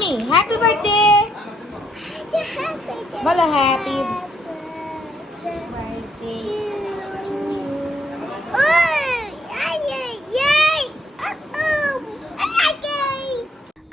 মামি happy birthday বলো, happy birthday two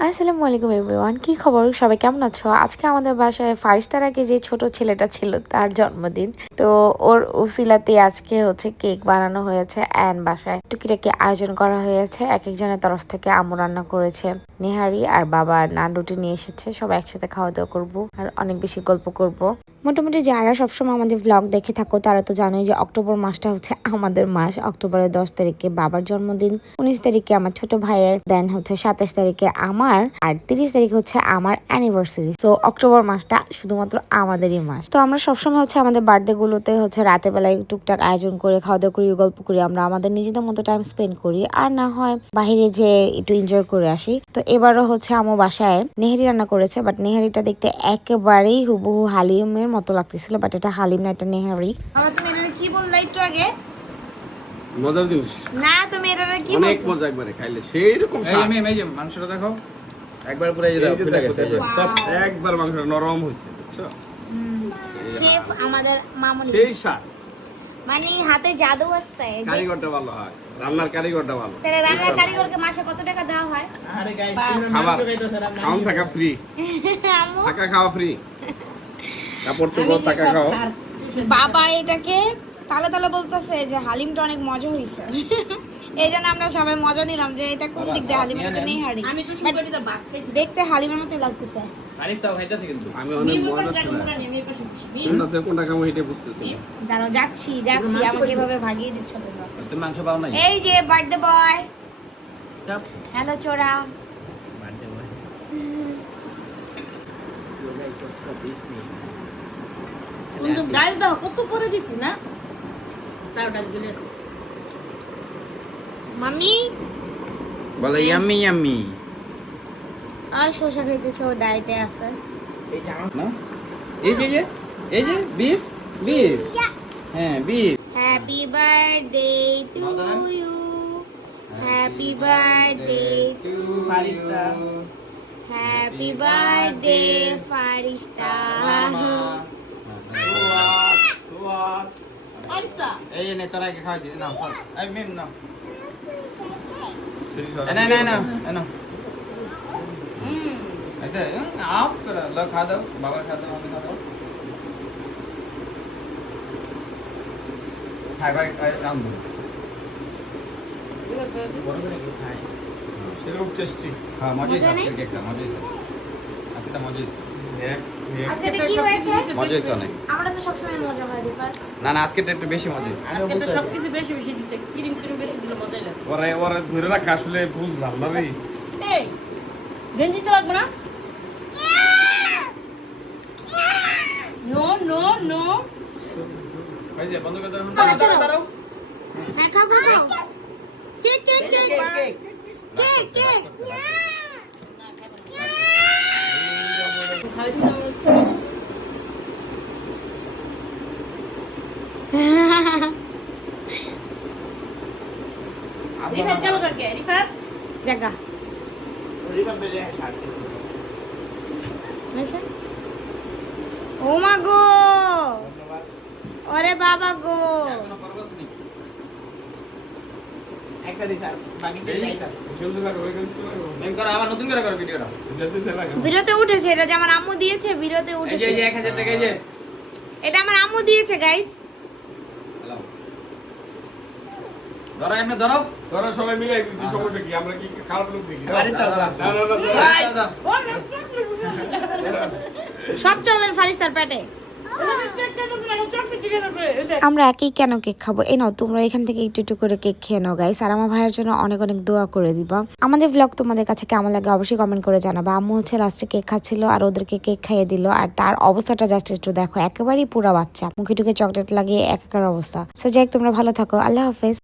আসসালামু আলাইকুম এভরিওয়ান, কি খবর? সবাই কেমন আছো? আজকে আমাদের বাসায় ফারিস্তার আগে যে ছোট ছেলেটা ছিল তার জন্মদিন। তো ওর উসিলাতে আজকে হচ্ছে কেক বানানো হয়েছে অ্যান্ড বাসায় টুকিটাকি আয়োজন করা হয়েছে। এক একজনের তরফ থেকে আম্মু রান্না করেছে নেহারি, আর বাবা নান রুটি নিয়ে এসেছে। সবাই একসাথে খাওয়া দাওয়া করবো আর অনেক বেশি গল্প করব। মোটামুটি যারা সবসময় আমাদের ব্লগ দেখে থাকো তারা তো জানোই যে অক্টোবর মাসটা হচ্ছে আমাদের মাস। অক্টোবরের 10 তারিখে বাবার জন্মদিন, 19 তারিখে আমার ছোট ভাইয়ের, দেন হচ্ছে 27 তারিখে আমার, আর 30 তারিখ হচ্ছে আমার অ্যানিভার্সারি। তো অক্টোবর মাসটা শুধুমাত্র আমাদেরই মাস। তো আমরা সবসময় হচ্ছে আমাদের বার্থডে গুলোতে হচ্ছে রাতে বেলায় টুকটাক আয়োজন করে খাওয়া দাওয়া করি, গল্প করি, আমরা আমাদের নিজেদের মতো টাইম স্পেন্ড করি, আর না হয় বাহিরে যে একটু এনজয় করে আসি। তো এবারও হচ্ছে আমার বাসায় নেহারি রান্না করেছে, বাট নেহারিটা দেখতে একেবারেই হুবহু হালিমের মতো লাগতেছিল, বাট এটা হালিম না, এটা নেহারি। বাবা তুমি এটা কি বললে একটু আগে? মজার জিনিস না তুমি এটা কি অনেক বলছো? মজা, একবারে খাইলে সেই রকম এই এই যে মাংসটা দেখো একবার পুরো এই দাও ফুলে গেছে এই যে সব একবার মাংসটা নরম হয়েছে, বুঝছো? শেফ আমাদের মামুনি সেই স্বাদ। মানে হাতে জাদু আছে। কারিগরটা ভালো হয়, রান্নার কারিগরটা ভালো। তাহলে রান্নার কারিগরকে মাসে কত টাকা দেওয়া হয়? আরে গাইস খাবার খাওন থাকা ফ্রি, আম্মু থাকা খাওয়া ফ্রি, কাপড় চোপড় থাকা খাওয়া। বাবা এটাকে তালে তালে বলতেছে যে হালিমটা অনেক মজা হয়েছে। এই জন্য আমরা সবাই মজা নিলাম যে এটা কোন দিক দিয়ে হালিম, এটা তো নেই হাড়ি। আমি তো শুনতে তো ভাত খাইছি। দেখতে হালিমের মতোই লাগতেছে। আরিস্তাও খাইতেছে কিন্তু আমি অনেক নিম্ন মজা পাশে ছিল, রাখবো না, আমি এই পাশে বসি। কোনটাতে কোনটা কামো এটা বুঝতেছি না। দাঁড়াও যাচ্ছি আমাকে এভাবে ভাগিয়ে দিচ্ছ তোমরা। তুমি মাংস পাও নাই এই যে বার্থডে বয়, হ্যালো চোরা। কিন্তু ডাল দাও কত পরে দিছি না? তাও ডাল গলে আছে। মাম্মি বলে ইয়াম্মি ইয়াম্মি আর শসা খাইতেছে, ও ডায়েটে আছে। না এই যে বিফ বিফ হ্যাঁ beef happy birthday to you, happy birthday to Farishta happy birthday Farishta. Arisa এই নে তোরা কে খাওয়া দিস না এই মিম না সেই না না না না ऐसे आप कर लो खा दो बाबा खा दो मम्मी खा दो खाई भाई आम दो সেরকম টেস্টি। हाँ मजे मजा से नहीं? केक का मजे से আসলে মজা হয়েছে আজকে এটা কি হয়েছে? মজা হয়েছে অনেক আমরা তো সবসময় মজা হয় রিফাত। না না আজকেটা একটু বেশি মজা হয়েছে আজকে তো সবকিছু বেশি বেশি দিছে, ক্রিম ক্রিম বেশি দিলে মজাই লাগে। ওরা ওরা ধরে রাখা আসলে বুঝলাম না রে। এই গেঞ্জি তো লাগবে না? নো নো নো ভাই যে বন্ধ করে দাও চলো। দাঁড়াও হ্যাঁ খাও খাও খাও। Cake cake cake cake cake. খালি দিন রিফাত গেল কাকে রিফাত দেখা রিবান বেজে শার্ট হয়েছে? ও মা গো, ওরে বাবা গো। এখনো পরবস নেই একটা দিস আর বাকি যে যাইতাস জলদি লাগো, জলদি লাগো। এম করো আবার নতুন করে করো ভিডিওটা জলদি লাগো। বিরতে উঠেছে, এটা যে আমার আম্মু দিয়েছে, বিরতে এই যে উঠেছে। এই যে 1000 টাকা এই যে এটা আমার আম্মু দিয়েছে গাইস। হ্যালো ধরো এমনি ধরো তোরা সবাই মিলাই দিছি, সমস্যা কি? আমরা কি খারাপ লোক দেখি? বাড়ি তো না না না, না, না। ও সব চলেন ফারিস্তার পেটে। আমরা একই কেন কেক খাবো? এই নাও তোমরা এখান থেকে একটু একটু করে কেক খেয়ে নাও গাইস, আর আমার ভাইয়ের জন্য অনেক অনেক দোয়া করে দিবা। আমাদের ব্লগ তোমাদের কাছে কেমন লাগে অবশ্যই কমেন্ট করে জানাবা। আম্মু হচ্ছে লাস্টে কেক খাচ্ছিল আর ওদেরকে কেক খাইয়ে দিল, আর তার অবস্থাটা জাস্ট একটু দেখো, একেবারেই পুরা বাচ্চা, মুখে টুকে চকলেট লাগিয়ে একাকার অবস্থা। সো যাই হোক, তোমরা ভালো থাকো, আল্লাহ হাফেজ।